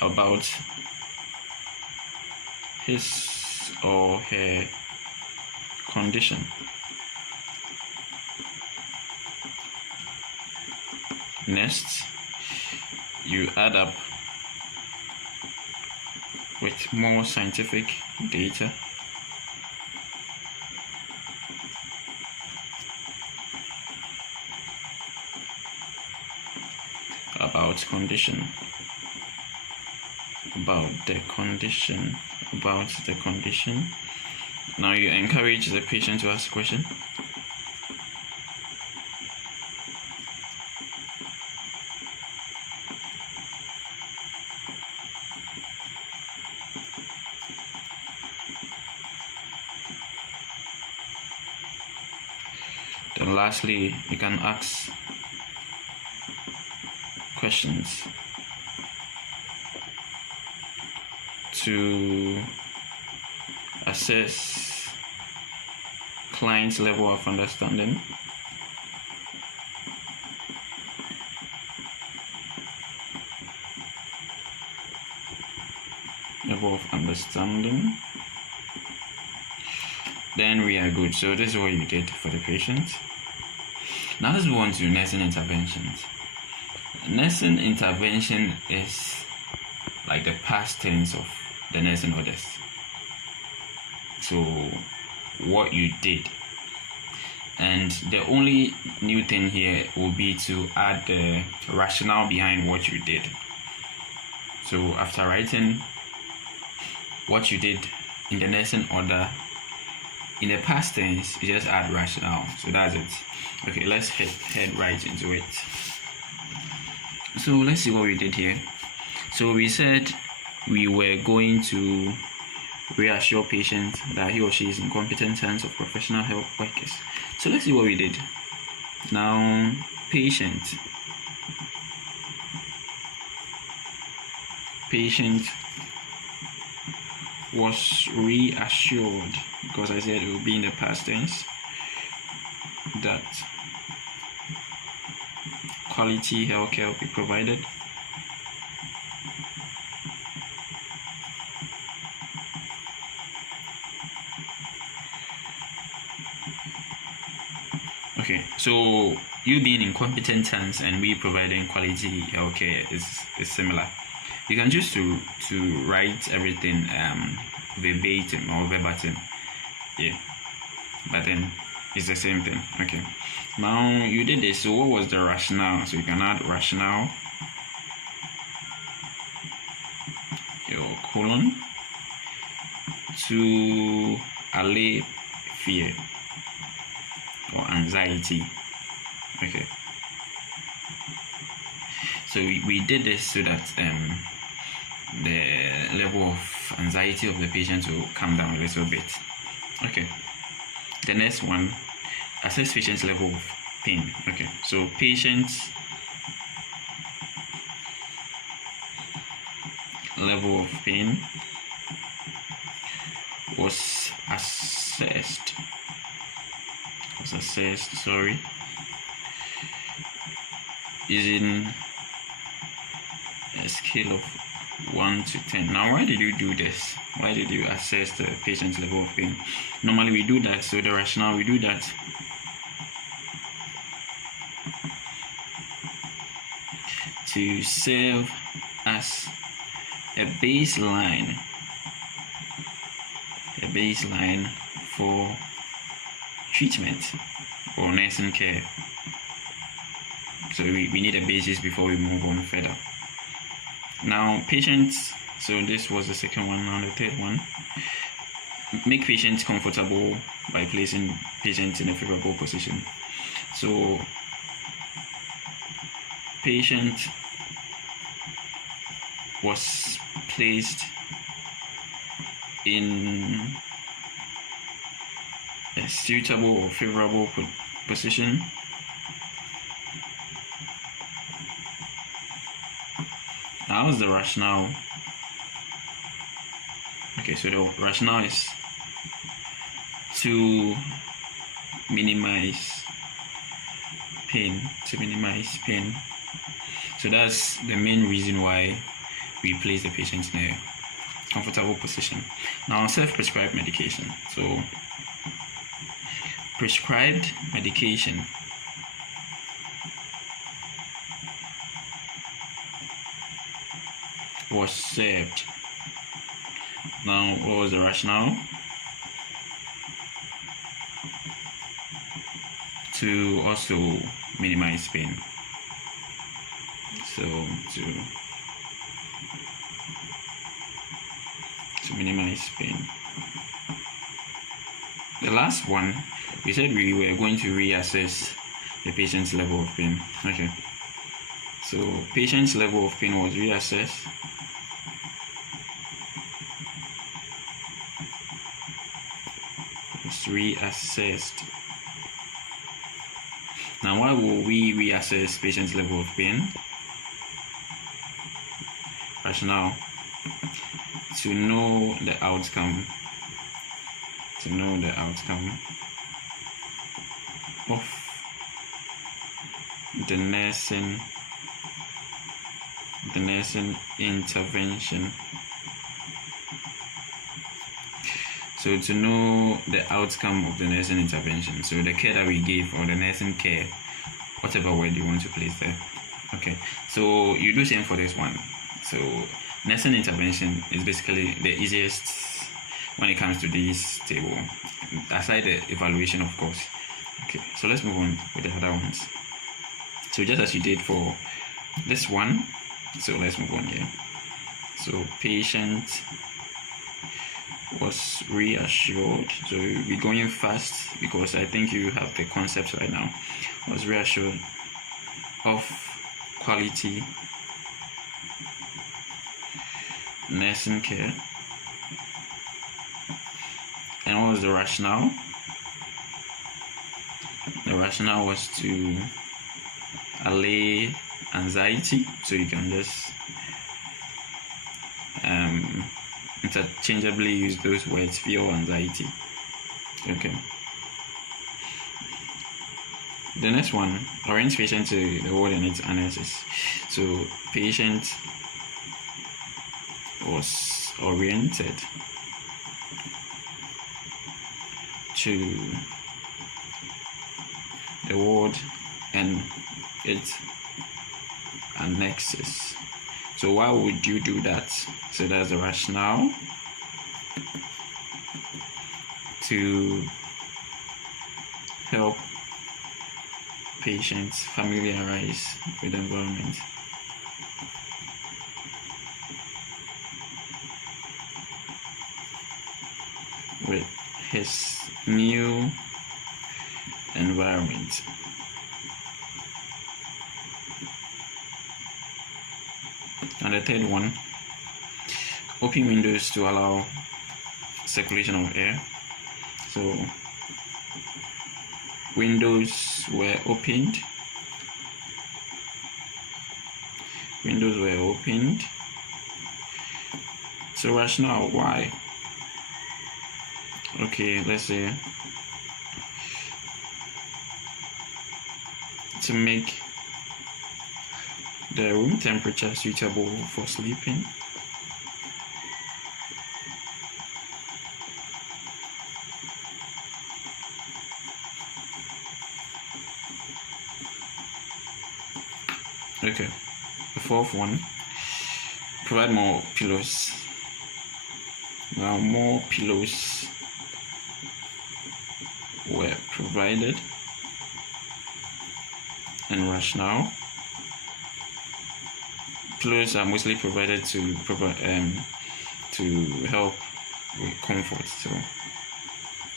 about his or her condition. Next, you add up with more scientific data about the condition. Now you encourage the patient to ask a question. Then lastly, you can ask questions to assess client's level of understanding, then we are good. So this is what you did for the patient. Now let's move on to nursing interventions. Nursing intervention is like the past tense of the nursing orders. So what you did And the only new thing here will be to add the rationale behind what you did. So after writing what you did in the nursing order, in the past tense, you just add rationale. So that's it. Okay, let's head right into it. So let's see what we did here. So we said we were going to reassure patients that he or she is in competent hands of professional health workers. So let's see what we did. Now, patient was reassured, because I said it will be in the past tense, that quality healthcare will be provided. Okay, so you being in competent hands and we providing quality healthcare is similar. You can choose to write everything verbatim or verbatim, yeah, but then it's the same thing. Okay, now you did this. So what was the rationale? So you can add rationale, your colon, to allay fear or anxiety. Okay, so we did this so that the level of anxiety of the patient will come down a little bit. Okay, the next one, assess patient's level of pain. Okay, so patient's level of pain was assessed using a scale of 1 to 10. Now, why did you do this? Why did you assess the patient's level of pain? Normally we do that, so the rationale, we do that to serve as a baseline for treatment or nursing care. So we need a basis before we move on further. Now, patients, so this was the second one. Now the third one, make patients comfortable by placing patients in a favorable position. So patient was placed in a suitable or favorable position How's the rationale? Okay, so the rationale is to minimize pain. So that's the main reason why we place the patient in a comfortable position. Now, self-prescribed medication. So prescribed medication was served. Now, what was the rationale? To also minimize pain. So to minimize pain. The last one, we said we were going to reassess the patient's level of pain. Okay. So patient's level of pain was reassessed. Reassessed. Now, why will we reassess patient's level of pain? Rationale: to know the outcome. Of the nursing intervention. So to know the outcome of the nursing intervention, so the care that we gave, or the nursing care, whatever word you want to place there. Okay, so you do same for this one. So nursing intervention is basically the easiest when it comes to this table, aside the evaluation, of course. Okay, so let's move on with the other ones. So just as you did for this one, so let's move on here. So patient was reassured. So we're going fast because I think you have the concepts right now. Was reassured of quality nursing care. And what was the rationale? The rationale was to allay anxiety, so you can just interchangeably use those words, fear or anxiety. Okay. The next one, orient patient to the ward and its annexes. So patient was oriented to the ward and its annexes. So why would you do that? So that's the rationale to help patients familiarize with the environment. With his new environment. And the third one, open windows to allow circulation of air. So windows were opened. Windows were opened. So rationale, why? Okay, let's say to make the room temperature suitable for sleeping. Okay, the fourth one, provide more pillows. Now more pillows were provided, and rationale. Pillows are mostly provided to help with comfort, so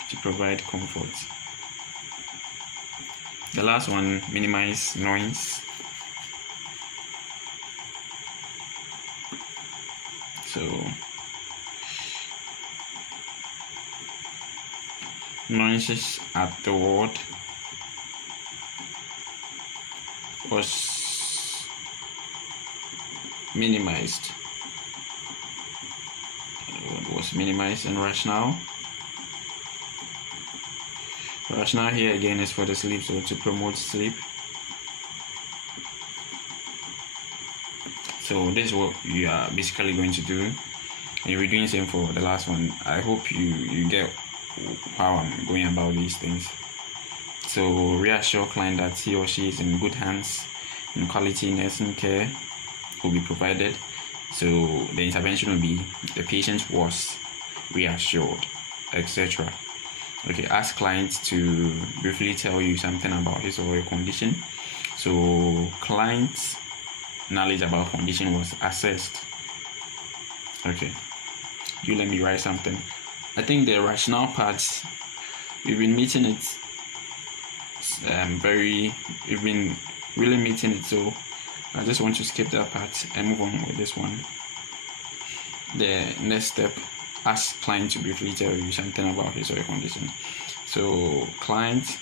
to provide comfort. The last one, minimize noise. So noises at the ward was minimized. And rationale. Rationale here again is for the sleep, so to promote sleep. So this is what you are basically going to do. And you'll be doing the same for the last one. I hope you get how I'm going about these things. So reassure client that he or she is in good hands and quality nursing care will be provided. So the intervention will be the patient was reassured, etc. Okay, ask clients to briefly tell you something about his or her condition. So client's knowledge about condition was assessed. Okay, you let me write something. I think the rationale parts, we've been meeting it we've been really meeting it, so I just want to skip that part and move on with this one. The next step, ask client to briefly tell you something about his or her condition. So client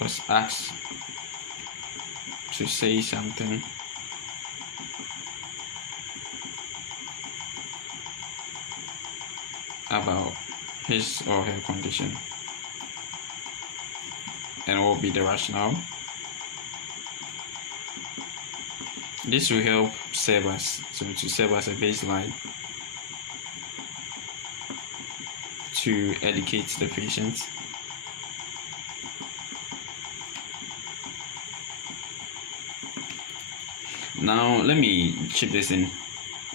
was asked to say something about his or her condition, and what will be the rationale. This will help serve as a baseline to educate the patient. Now let me chip this in.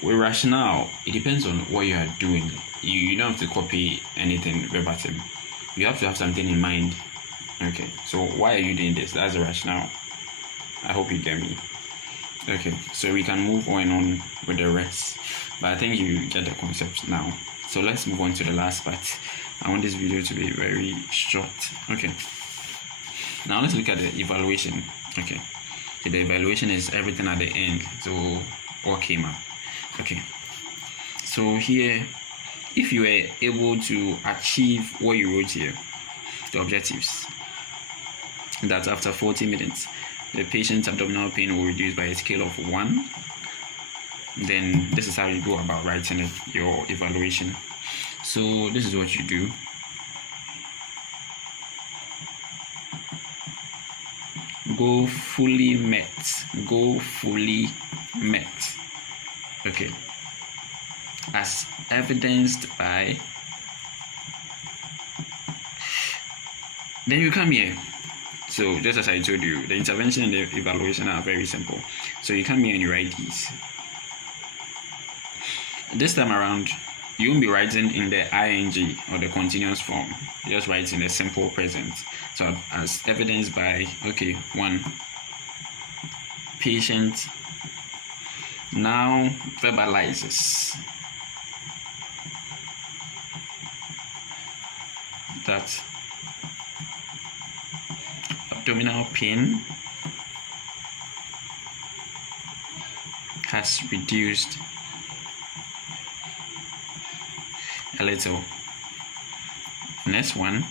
With rationale, it depends on what you are doing. You don't have to copy anything verbatim. You have to have something in mind. Okay, so why are you doing this? That's the rationale. I hope you get me. Okay, so we can move on with the rest. But I think you get the concept now. So let's move on to the last part. I want this video to be very short. Okay. Now let's look at the evaluation. Okay. So the evaluation is everything at the end. So what came up. Okay. So here, if you were able to achieve what you wrote here, the objectives, that after 40 minutes, the patient's abdominal pain will reduce by a scale of 1, then this is how you go about writing it, your evaluation. So this is what you do. Go fully met. Go fully met. Okay. As evidenced by. Then you come here. So just as I told you, the intervention and the evaluation are very simple. So you come here and you write these. This time around, you won't be writing in the ing or the continuous form. You just write in the simple present. So as evidenced by, okay, 1, patient now verbalizes that abdominal pain has reduced a little. Next one,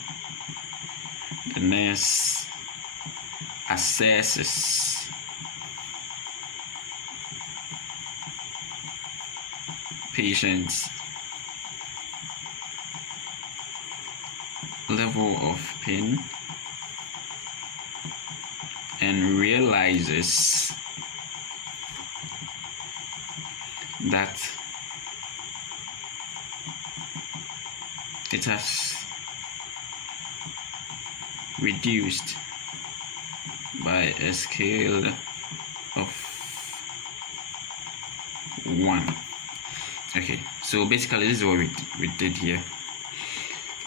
the nurse assesses patient's level of pain and realizes that it has reduced by a scale of 1. Okay, so basically this is what we did here.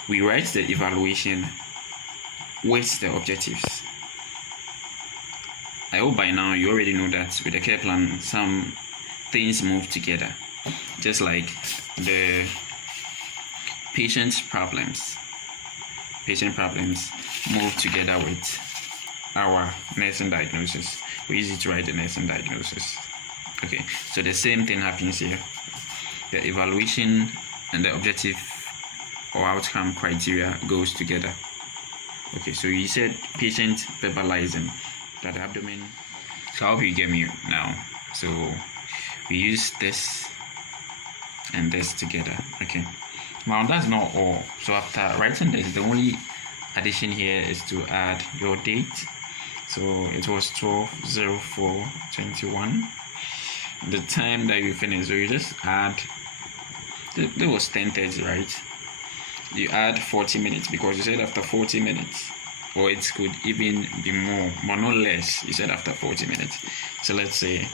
We write the evaluation with the objectives. I hope by now you already know that with the care plan some things move together, just like the patient problems move together with our nursing diagnosis. We use it to write the nursing diagnosis. Okay, so the same thing happens here. The evaluation and the objective or outcome criteria goes together. Okay, so you said patient verbalizing that the abdomen. So I hope you get me now. So we use this and this together. Okay, now that's not all. So after writing this, the only addition here is to add your date. So it was 12/04/21, the time that you finished. So you just add, there was 10:30, right? You add 40 minutes because you said after 40 minutes, or it could even be more, but not less. You said after 40 minutes. So let's say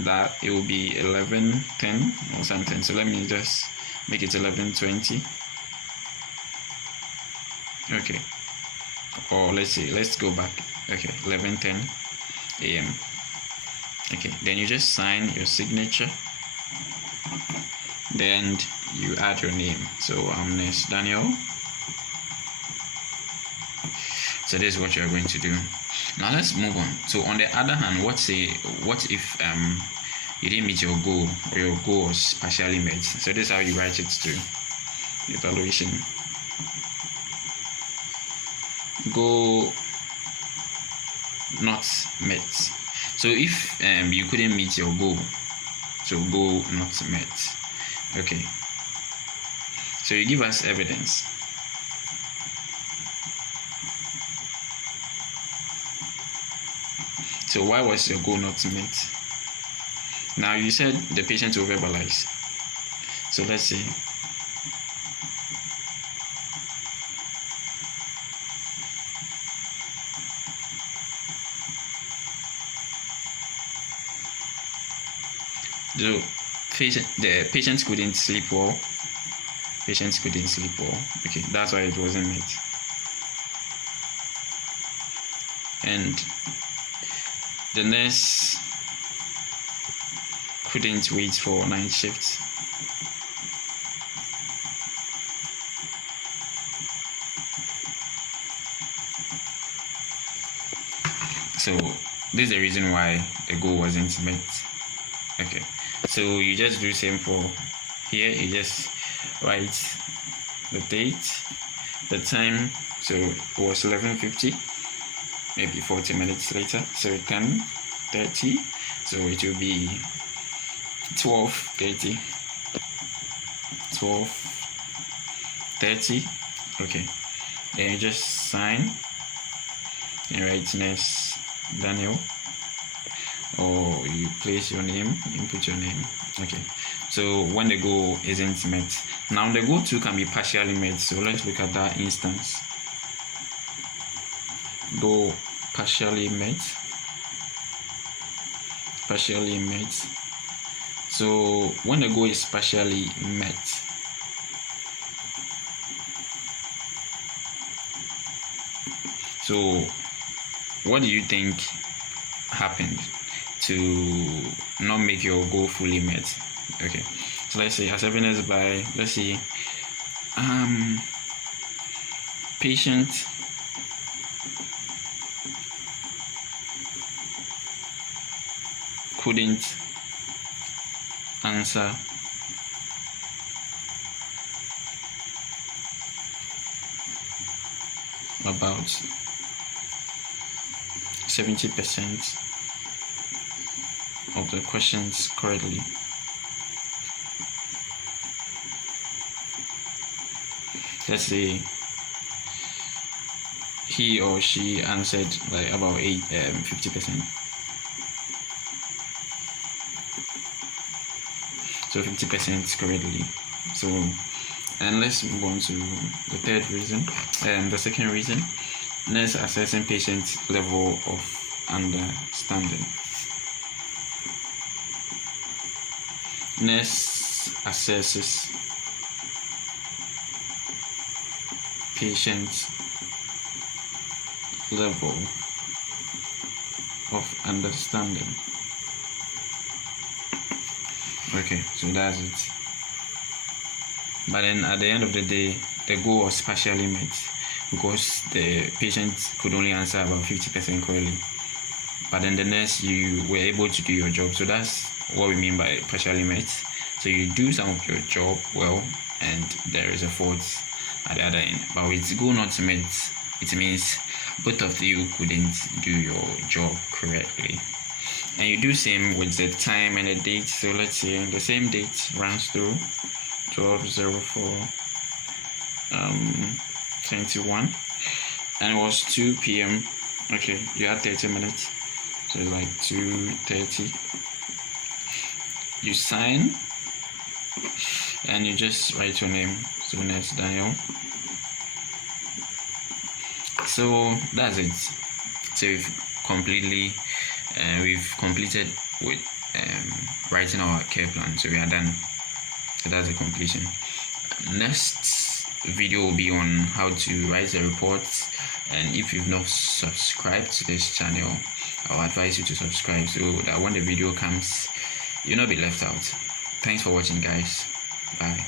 that it will be 11:10 or something. So let me just make it 11:20. Okay, or let's go back. Okay, 11:10 a.m. Okay, then you just sign your signature, then you add your name. So I'm Nurse Daniel. So this is what you're going to do. Now let's move on. So on the other hand, what if you didn't meet your goal, or your goal was partially met? So this is how you write it to evaluation. Goal not met. So if you couldn't meet your goal, so goal not met. Okay, so you give us evidence. So why was your goal not met? Now you said the patient will verbalize. So let's see. So the patient couldn't sleep well. Patients couldn't sleep well. Okay, that's why it wasn't met. And the nurse couldn't wait for night shifts. So this is the reason why the goal wasn't met. Okay, so you just do same for here. You just write the date, the time. So it was 11:50, maybe 40 minutes later. So 10:30. So it will be 12:30. 12:30. Okay. Then you just sign and write nurse Daniel, or you place your name, input your name. Okay, so when the goal isn't met, now the goal 2 can be partially met. So let's look at that instance. Goal partially met. So when the goal is partially met, so what do you think happened to not make your goal fully met? Okay, so let's say as evidenced by, let's see, patient couldn't answer about 70% of the questions correctly. Let's say he or she answered like about 50%. So 50% correctly. So, and let's move on to the third reason. The second reason, nurse assessing patient level of understanding. Nurse assesses patient level of understanding. Okay, so that's it. But then at the end of the day, the goal was partially met because the patient could only answer about 50% correctly. But then the nurse, you were able to do your job. So that's what we mean by partially met. So you do some of your job well, and there is a fault at the other end. But with goal not met, it means both of you couldn't do your job correctly. And you do same with the time and the date. So let's say the same date runs through 12:04/21, and it was 2 p.m. Okay, you had 30 minutes, so it's like 2:30. You sign and you just write your name. So nurse Daniel. So that's it. So we've completed with writing our care plan. So we are done. So that's the completion. Next video will be on how to write the reports, and if you've not subscribed to this channel, I'll advise you to subscribe so that when the video comes, you'll not be left out. Thanks for watching, guys. Bye.